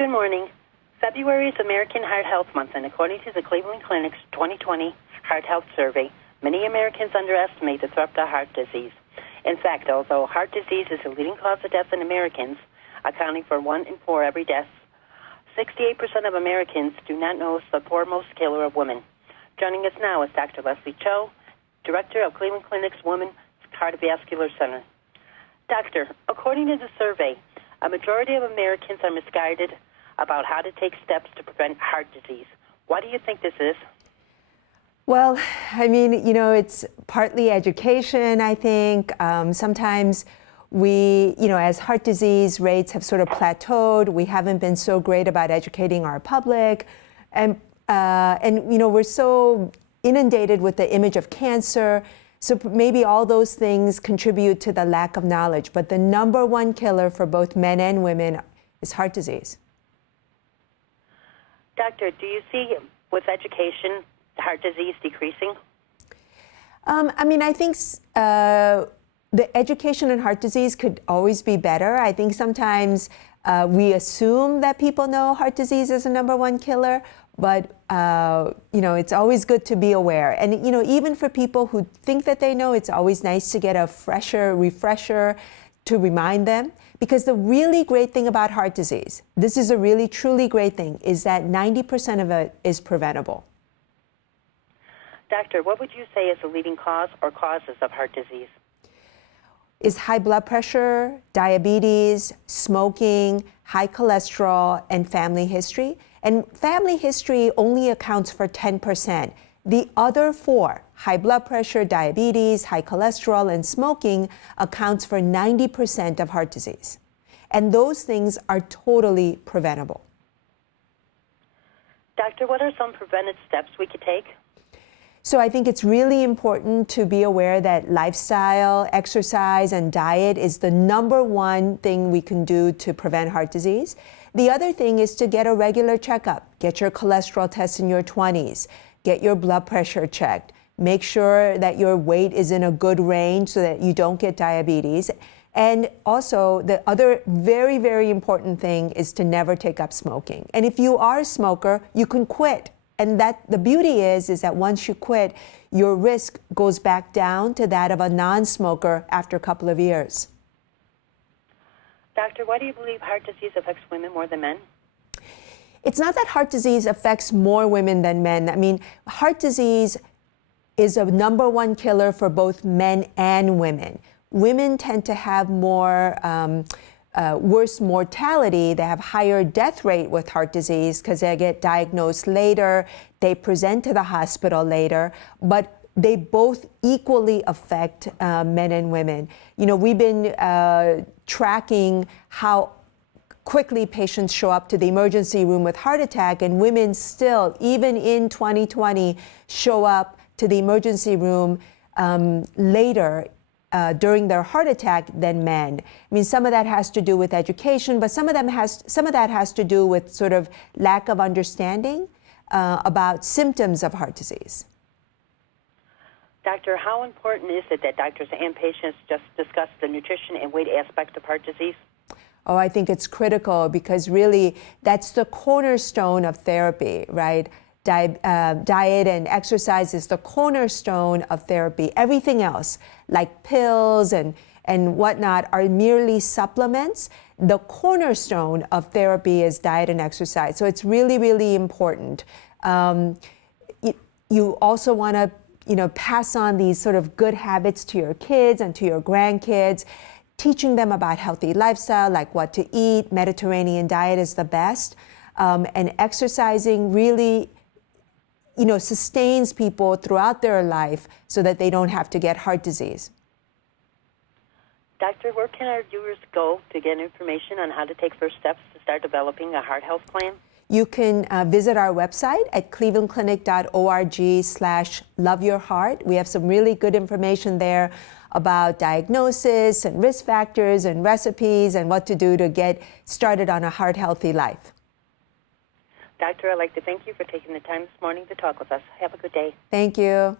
Good morning. February is American Heart Health Month, and according to the Cleveland Clinic's 2020 Heart Health Survey, many Americans underestimate the threat of heart disease. In fact, although heart disease is the leading cause of death in Americans, accounting for 1 in 4 every death, 68% of Americans do not know it's the foremost killer of women. Joining us now is Dr. Leslie Cho, Director of Cleveland Clinic's Women's Cardiovascular Center. Doctor, according to the survey, a majority of Americans are misguided about how to take steps to prevent heart disease. Why do you think this is? Well, I mean, it's partly education, I think. Sometimes we, as heart disease rates have sort of plateaued, we haven't been so great about educating our public. And we're so inundated with the image of cancer. So maybe all those things contribute to the lack of knowledge. But the number one killer for both men and women is heart disease. Doctor, do you see with education heart disease decreasing? I think the education in heart disease could always be better. I think sometimes we assume that people know heart disease is the number one killer, but it's always good to be aware. And even for people who think that they know, it's always nice to get a refresher to remind them. Because the really great thing about heart disease, this is a really truly great thing, is that 90% of it is preventable. Doctor, what would you say is the leading cause or causes of heart disease? Is high blood pressure, diabetes, smoking, high cholesterol, and family history. And family history only accounts for 10%. The other 4, high blood pressure, diabetes, high cholesterol, and smoking, accounts for 90% of heart disease. And those things are totally preventable. Doctor, what are some preventive steps we could take? So I think it's really important to be aware that lifestyle, exercise, and diet is the number one thing we can do to prevent heart disease. The other thing is to get a regular checkup. Get your cholesterol test in your 20s. Get your blood pressure checked. Make sure that your weight is in a good range so that you don't get diabetes. And also, the other very, very important thing is to never take up smoking. And if you are a smoker, you can quit. And the beauty is that once you quit, your risk goes back down to that of a non-smoker after a couple of years. Doctor, why do you believe heart disease affects women more than men? It's not that heart disease affects more women than men. I mean, heart disease is a number one killer for both men and women. Women tend to have more worse mortality. They have higher death rate with heart disease because they get diagnosed later, they present to the hospital later, but they both equally affect men and women. We've been tracking how quickly patients show up to the emergency room with heart attack, and women still, even in 2020, show up to the emergency room later during their heart attack than men. I mean, some of that has to do with education, but some of that has to do with sort of lack of understanding about symptoms of heart disease. Doctor, how important is it that doctors and patients just discuss the nutrition and weight aspect of heart disease? Oh, I think it's critical because really that's the cornerstone of therapy, right? Diet and exercise is the cornerstone of therapy. Everything else, like pills and whatnot, are merely supplements. The cornerstone of therapy is diet and exercise. So it's really, really important. You also want to, pass on these sort of good habits to your kids and to your grandkids, teaching them about healthy lifestyle, like what to eat. Mediterranean diet is the best. And exercising really sustains people throughout their life so that they don't have to get heart disease. Doctor, where can our viewers go to get information on how to take first steps to start developing a heart health plan? You can visit our website at clevelandclinic.org/loveyourheart. We have some really good information there about diagnosis and risk factors and recipes and what to do to get started on a heart healthy life. Doctor, I'd like to thank you for taking the time this morning to talk with us. Have a good day. Thank you.